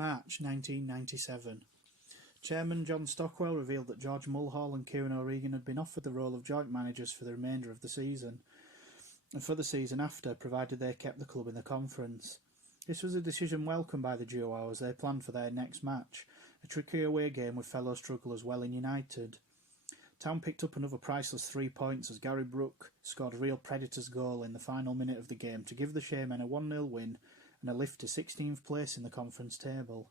March 1997. Chairman John Stockwell revealed that George Mulhall and Kieran O'Regan had been offered the role of joint managers for the remainder of the season, and for the season after, provided they kept the club in the conference. This was a decision welcomed by the duo as they planned for their next match, a tricky away game with fellow strugglers Welling United. Town picked up another priceless 3 points as Gary Brooke scored a real Predators goal in the final minute of the game to give the Shaymen a 1-0 win and a lift to 16th place in the conference table.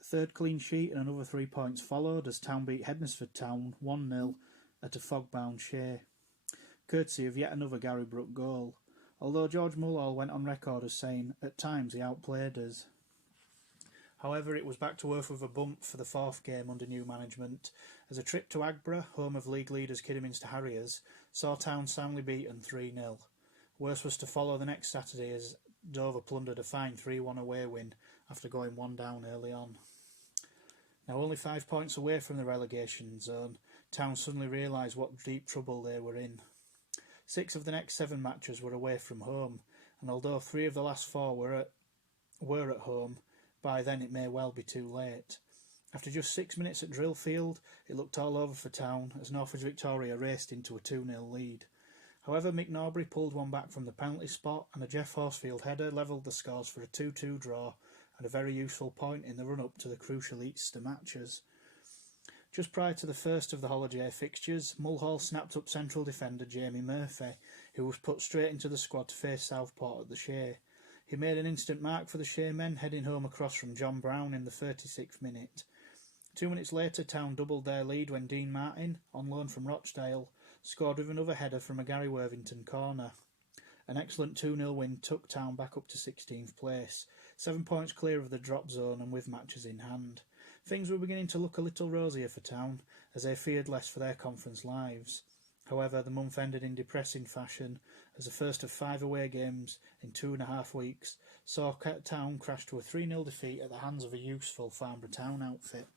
A third clean sheet and another 3 points followed as Town beat Hednesford Town 1-0 at a fog-bound Shay, courtesy of yet another Gary Brooke goal, although George Mulhall went on record as saying, "At times he outplayed us." However, it was back to earth with a bump for the fourth game under new management, as a trip to Agborough, home of league leaders Kidderminster Harriers, saw Town soundly beaten 3-0. Worse was to follow the next Saturday as Dover plundered a fine 3-1 away win after going one down early on. Now only 5 points away from the relegation zone, Town suddenly realised what deep trouble they were in. 6 of the next 7 matches were away from home, and although 3 of the last 4 were at home, by then it may well be too late. After just 6 minutes at Drillfield, it looked all over for Town as Northwich Victoria raced into a 2-0 lead. However, Mick Norbury pulled one back from the penalty spot and a Jeff Horsfield header levelled the scores for a 2-2 draw and a very useful point in the run-up to the crucial Easter matches. Just prior to the first of the holiday fixtures, Mulhall snapped up central defender Jamie Murphy, who was put straight into the squad to face Southport at the Shay. He made an instant mark for the Shaymen, heading home across from John Brown in the 36th minute. 2 minutes later, Town doubled their lead when Dean Martin, on loan from Rochdale, scored with another header from a Gary Worthington corner. An excellent 2-0 win took Town back up to 16th place, 7 points clear of the drop zone and with matches in hand. Things were beginning to look a little rosier for Town, as they feared less for their conference lives. However, the month ended in depressing fashion, as the first of 5 away games in 2.5 weeks saw Town crash to a 3-0 defeat at the hands of a useful Farnborough Town outfit.